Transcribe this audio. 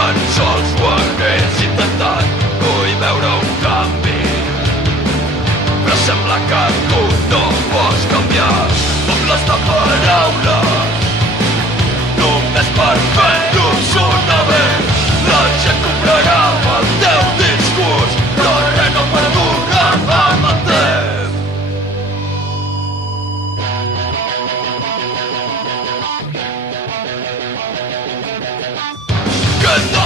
tan sols ho hagués intentat. Vull veure un canvi, però sembla que tu no pots canviar amb les teves paraules, només per fer-ho sonar bé. La gent comprarà el teu discurs, però res no perdura amb el temps. Que no